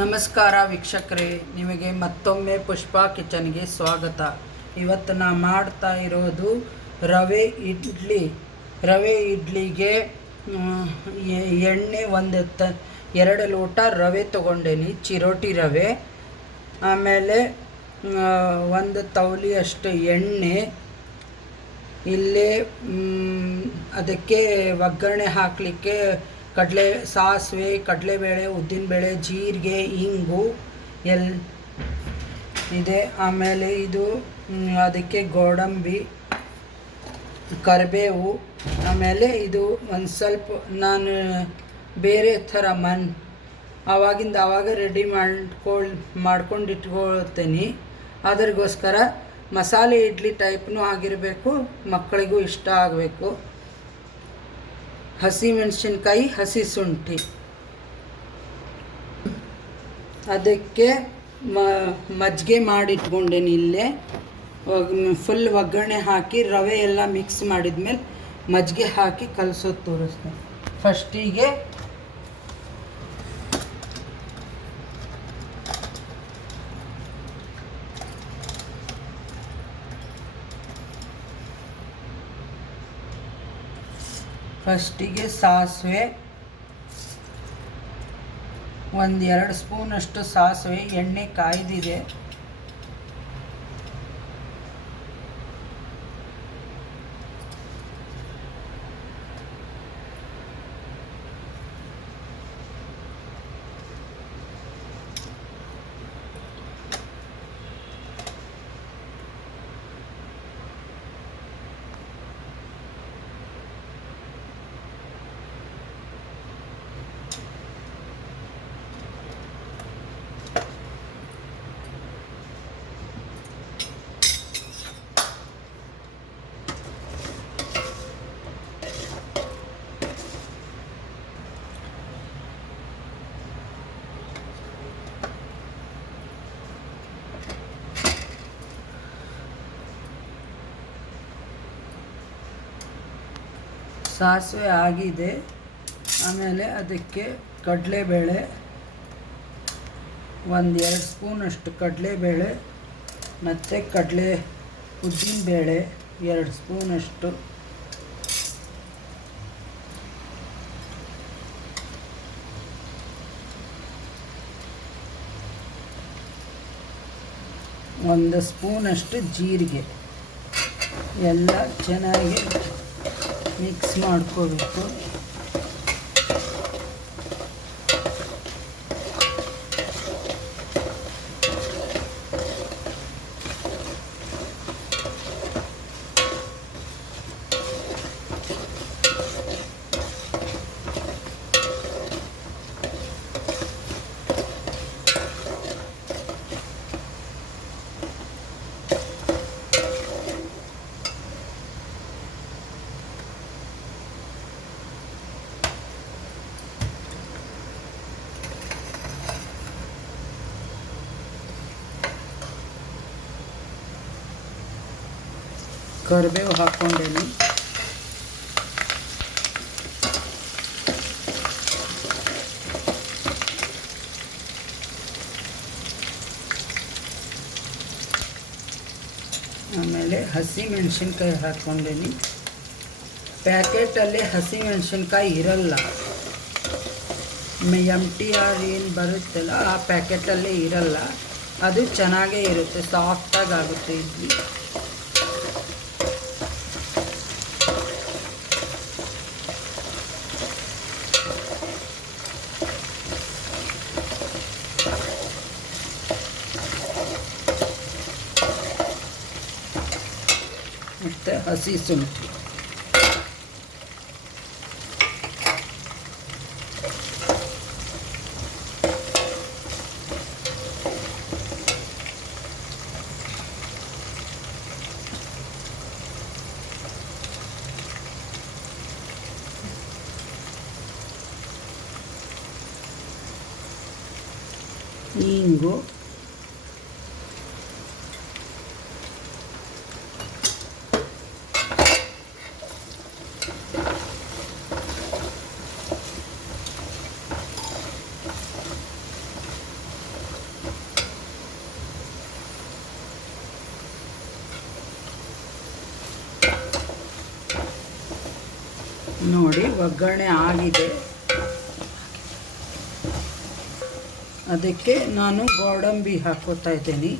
ನಮಸ್ಕಾರ ವೀಕ್ಷಕರೇ, ನಿಮಗೆ ಮತ್ತೊಮ್ಮೆ ಪುಷ್ಪ ಕಿಚನ್ಗೆ ಸ್ವಾಗತ. ಇವತ್ತು ನಾ ಮಾಡ್ತಾ ಇರೋದು ರವೆ ಇಡ್ಲಿ. ರವೆ ಇಡ್ಲಿಗೆ ಎಣ್ಣೆ 2 ಲೋಟ ರವೆ ತೊಗೊಂಡೇನಿ, ಚಿರೋಟಿ ರವೆ. ಆಮೇಲೆ 1 ತೌಲಿಯಷ್ಟು ಎಣ್ಣೆ. ಇಲ್ಲೇ ಅದಕ್ಕೆ ಒಗ್ಗರಣೆ ಹಾಕಲಿಕ್ಕೆ ಸಾಸಿವೆ, ಕಡಲೆಬೇಳೆ, ಉದ್ದಿನಬೇಳೆ, ಜೀರಿಗೆ, ಇಂಗು ಇದೆ. ಆಮೇಲೆ ಇದು ಅದಕ್ಕೆ ಗೋಡಂಬಿ, ಕರಿಬೇವು. ಆಮೇಲೆ ಇದು ಒಂದು ಸ್ವಲ್ಪ ನಾನು ಬೇರೆ ಥರ ಆವಾಗ ರೆಡಿ ಮಾಡ್ಕೊಂಡು ಇಟ್ಕೊಳ್ತೀನಿ. ಅದ್ರಿಗೋಸ್ಕರ ಮಸಾಲೆ ಇಡ್ಲಿ ಟೈಪ್ನೂ ಆಗಿರಬೇಕು, ಮಕ್ಕಳಿಗೂ ಇಷ್ಟ ಆಗಬೇಕು. ಹಸಿ ಮೆಣಸಿನ್ಕಾಯಿ, ಹಸಿ ಶುಂಠಿ. ಅದಕ್ಕೆ ಮಜ್ಜಿಗೆ ಮಾಡಿಟ್ಕೊಂಡೇನಿ. ಇಲ್ಲೇ ಫುಲ್ ಒಗ್ಗರಣೆ ಹಾಕಿ ರವೆ ಎಲ್ಲ ಮಿಕ್ಸ್ ಮಾಡಿದ್ಮೇಲೆ ಮಜ್ಜಿಗೆ ಹಾಕಿ ಕಲಸೋದು ತೋರಿಸ್ತೇನೆ. ಫಸ್ಟಿಗೆ ಸಾಸಿವೆ, 1-2 ಸ್ಪೂನಷ್ಟು ಸಾಸಿವೆ. ಎಣ್ಣೆ ಕಾಯ್ದಿದೆ. ಸಾಸಿವೆ ಆಗಿದೆ. ಆಮೇಲೆ ಅದಕ್ಕೆ ಕಡಲೆಬೇಳೆ, 1-2 ಸ್ಪೂನಷ್ಟು ಕಡಲೆಬೇಳೆ, ಮತ್ತು ಉದ್ದಿನಬೇಳೆ 2 ಸ್ಪೂನಷ್ಟು. ಒಂದು ಸ್ಪೂನಷ್ಟು ಜೀರಿಗೆ. ಎಲ್ಲ ಚೆನ್ನಾಗಿ ಮಿಕ್ಸ್ ಮಾಡ್ಕೋಬೇಕು. ಕರಿಬೇವು ಹಾಕ್ಕೊಂಡೇನಿ. ಆಮೇಲೆ ಹಸಿ ಮೆಣಸಿನ್ಕಾಯಿ ಹಾಕ್ಕೊಂಡೇನಿ. ಪ್ಯಾಕೆಟಲ್ಲಿ ಹಸಿ ಮೆಣಸಿನ್ಕಾಯಿ ಇರಲ್ಲ, MTR ಏನು ಬರುತ್ತಲ್ಲ ಆ ಪ್ಯಾಕೆಟಲ್ಲೇ ಇರಲ್ಲ. ಅದು ಚೆನ್ನಾಗೇ ಇರುತ್ತೆ, ಸಾಫ್ಟಾಗಿ ಆಗುತ್ತೆ ಇಡ್ಲಿ. ಮತ್ತು ಹಸಿ ಶುಂಠಿ. ಇಂಗು, ನೋಡಿ ಒಗ್ಗರಣೆ ಆಗಿದೆ. ಅದಕ್ಕೆ ನಾನು ಗೋಡಂಬಿ ಹಾಕೋತಾ ಇದ್ದೀನಿ.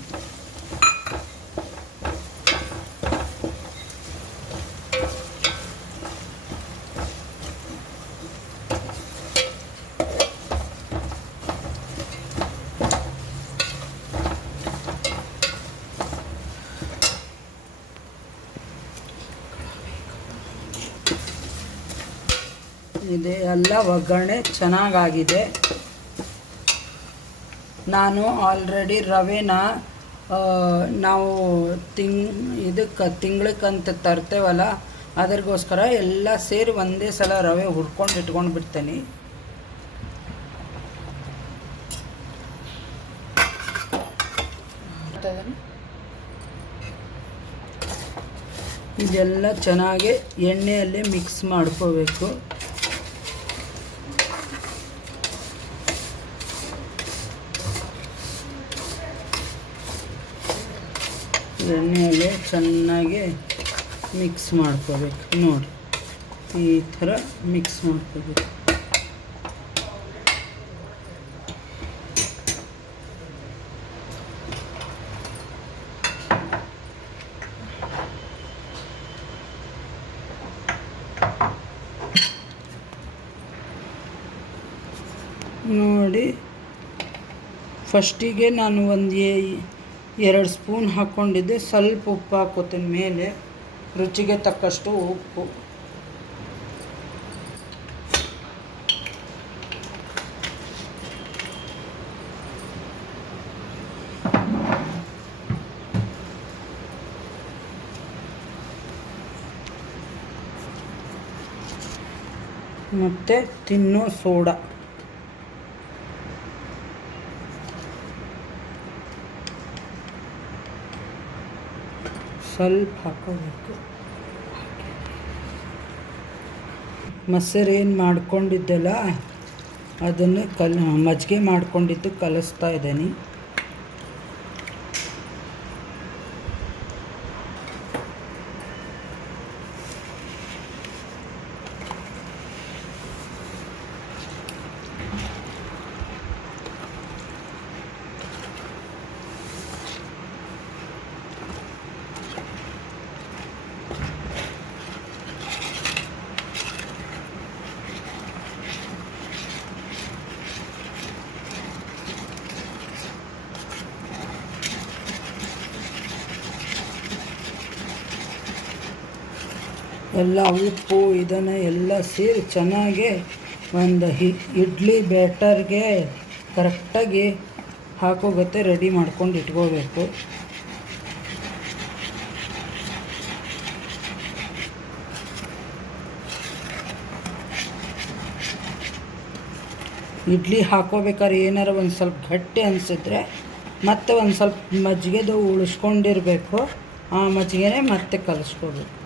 ಇದೆ ಎಲ್ಲ ಒಗ್ಗರಣೆ ಚೆನ್ನಾಗಾಗಿದೆ. ನಾನು ಆಲ್ರೆಡಿ ರವೆನ ನಾವು ಇದಕ್ಕೆ ತಿಂಗ್ಳಕ್ಕಂತ ತರ್ತೇವಲ್ಲ, ಅದ್ರಗೋಸ್ಕರ ಎಲ್ಲ ಸೇರಿ ಒಂದೇ ಸಲ ರವೆ ಹುರ್ಕೊಂಡು ಇಟ್ಕೊಂಡು ಬಿಡ್ತೀನಿ. ಇದೆಲ್ಲ ಚೆನ್ನಾಗಿ ಎಣ್ಣೆಯಲ್ಲೇ ಮಿಕ್ಸ್ ಮಾಡ್ಕೋಬೇಕು. ಎಣ್ಣೆಯಲ್ಲಿ ಚೆನ್ನಾಗಿ ಮಿಕ್ಸ್ ಮಾಡ್ಕೋಬೇಕು. ನೋಡಿ ಈ ಥರ ಮಿಕ್ಸ್ ಮಾಡ್ಕೋಬೇಕು. ನೋಡಿ ಫಸ್ಟಿಗೆ ನಾನು ಒಂದು 2 ಸ್ಪೂನ್ ಹಾಕ್ಕೊಂಡಿದ್ದೆ. ಸ್ವಲ್ಪ ಉಪ್ಪು ಹಾಕೋತೀನಿ ಮೇಲೆ, ರುಚಿಗೆ ತಕ್ಕಷ್ಟು ಉಪ್ಪು. ಮತ್ತು ತಿನ್ನೋ ಸೋಡಾ ಸ್ವಲ್ಪ ಹಾಕೋಬೇಕು. ಮೊಸರು ಏನು ಮಾಡ್ಕೊಂಡಿದ್ದೆಲ್ಲ ಅದನ್ನು ಮಜ್ಜಿಗೆ ಮಾಡ್ಕೊಂಡಿದ್ದು ಕಲಿಸ್ತಾ ಇದ್ದೀನಿ. ಎಲ್ಲ ಉಪ್ಪು ಇದನ್ನು ಎಲ್ಲ ಸೇರಿ ಚೆನ್ನಾಗಿ ಒಂದು ಇಡ್ಲಿ ಬ್ಯಾಟರ್ಗೆ ಕರೆಕ್ಟಾಗಿ ಹಾಕೋಗತ್ತೆ ರೆಡಿ ಮಾಡ್ಕೊಂಡು ಇಟ್ಕೋಬೇಕು. ಇಡ್ಲಿ ಹಾಕೋಬೇಕಾದ್ರೆ ಏನಾರು ಒಂದು ಸ್ವಲ್ಪ ಗಟ್ಟಿ ಅನಿಸಿದ್ರೆ ಮತ್ತೆ ಒಂದು ಸ್ವಲ್ಪ ಮಜ್ಜಿಗೆದು ಉಳಿಸ್ಕೊಂಡಿರಬೇಕು. ಆ ಮಜ್ಜಿಗೆನೇ ಮತ್ತೆ ಕಲಿಸ್ಕೋಬೇಕು.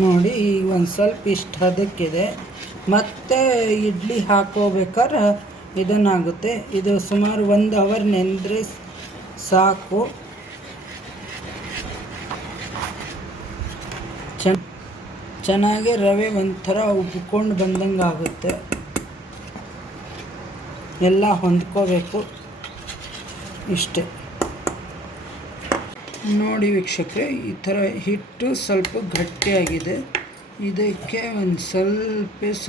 ನೋಡಿ ಈಗ ಒಂದು ಸ್ವಲ್ಪ ಇಷ್ಟು ಹದಕ್ಕಿದೆ. ಮತ್ತು ಇಡ್ಲಿ ಹಾಕೋಬೇಕಾದ್ರೆ ಇದನ್ನಾಗುತ್ತೆ. ಇದು ಸುಮಾರು 1 ಅವರ್ ನೆನೆದ್ರೆ ಸಾಕು. ಚೆನ್ನಾಗಿ ರವೆ ಒಂಥರ ಉಬ್ಕೊಂಡು ಬಂದಂಗೆ ಆಗುತ್ತೆ. ಎಲ್ಲ ಹೊಂದ್ಕೋಬೇಕು. ಇಷ್ಟೇ ನೋಡಿ ವೀಕ್ಷಕರೇ, ಈ ಥರ ಹಿಟ್ಟು ಸ್ವಲ್ಪ ಗಟ್ಟಿಯಾಗಿದೆ. ಇದಕ್ಕೆ ಒಂದು ಸ್ವಲ್ಪ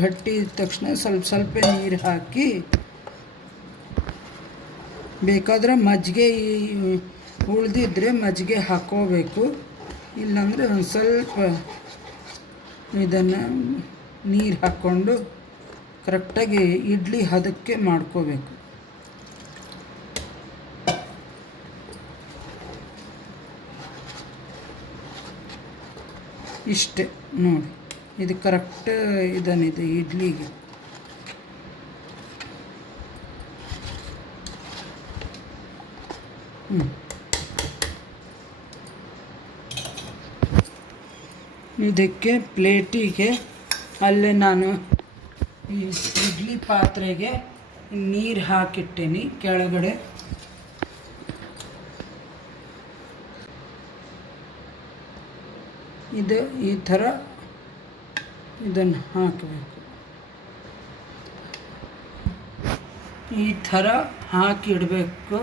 ಗಟ್ಟಿ ಇದ್ದ ತಕ್ಷಣ ಸ್ವಲ್ಪ ನೀರು ಹಾಕಿ, ಬೇಕಾದರೆ ಮಜ್ಜಿಗೆ ಉಳಿದಿದ್ರೆ ಮಜ್ಜಿಗೆ ಹಾಕ್ಕೋಬೇಕು. ಇಲ್ಲಾಂದರೆ ಒಂದು ಸ್ವಲ್ಪ ಇದನ್ನು ನೀರು ಹಾಕ್ಕೊಂಡು ಕರೆಕ್ಟಾಗಿ ಇಡ್ಲಿ ಹದಕ್ಕೆ ಮಾಡ್ಕೋಬೇಕು. ಇಷ್ಟೇ ನೋಡಿ, ಇದು ಕರೆಕ್ಟ್ ಇದನ್ನಿದೆ ಇಡ್ಲಿಗೆ. ಇದಕ್ಕೆ ಪ್ಲೇಟಿಗೆ ಅಲ್ಲೇ ನಾನು ಈ ಇಡ್ಲಿ ಪಾತ್ರೆಗೆ ನೀರು ಹಾಕಿಟ್ಟೀನಿ ಕೆಳಗಡೆ. ಇದು ಈ ಥರ ಇದನ್ನು ಹಾಕಬೇಕು. ಈ ಥರ ಹಾಕಿಡಬೇಕು.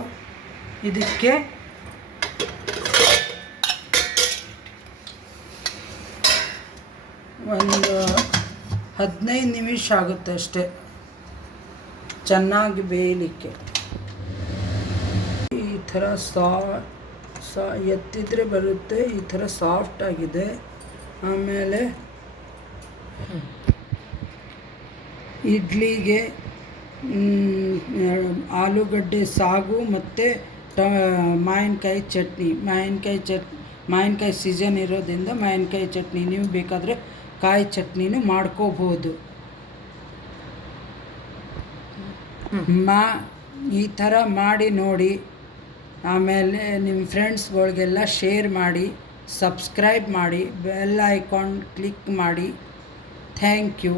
ಇದಕ್ಕೆ ಒಂದು 15 ನಿಮಿಷ ಆಗುತ್ತೆ ಅಷ್ಟೇ ಚೆನ್ನಾಗಿ ಬೇಯಲಿಕ್ಕೆ. ಈ ಥರ ಎತ್ತಿದ್ರೆ ಬರುತ್ತೆ. ಈ ಥರ ಸಾಫ್ಟ್ ಆಗಿದೆ. ಆಮೇಲೆ ಇಡ್ಲಿಗೆ ಆಲೂಗಡ್ಡೆ ಸಾಗು ಮತ್ತು ಮಾವಿನಕಾಯಿ ಚಟ್ನಿ. ಮಾವಿನಕಾಯಿ ಸೀಸನ್ ಇರೋದ್ರಿಂದ ಮಾವಿನಕಾಯಿ ಚಟ್ನಿ, ನೀವು ಬೇಕಾದರೆ ಕಾಯಿ ಚಟ್ನಿನೂ ಮಾಡ್ಕೋಬೋದು. ಈ ಥರ ಮಾಡಿ ನೋಡಿ. ಆಮೇಲೆ ನಿಮ್ಮ ಫ್ರೆಂಡ್ಸ್ಗಳಿಗೆಲ್ಲ ಶೇರ್ ಮಾಡಿ, ಸಬ್ಸ್ಕ್ರೈಬ್ ಮಾಡಿ, ಬೆಲ್ ಐಕಾನ್ ಕ್ಲಿಕ್ ಮಾಡಿ. Thank you.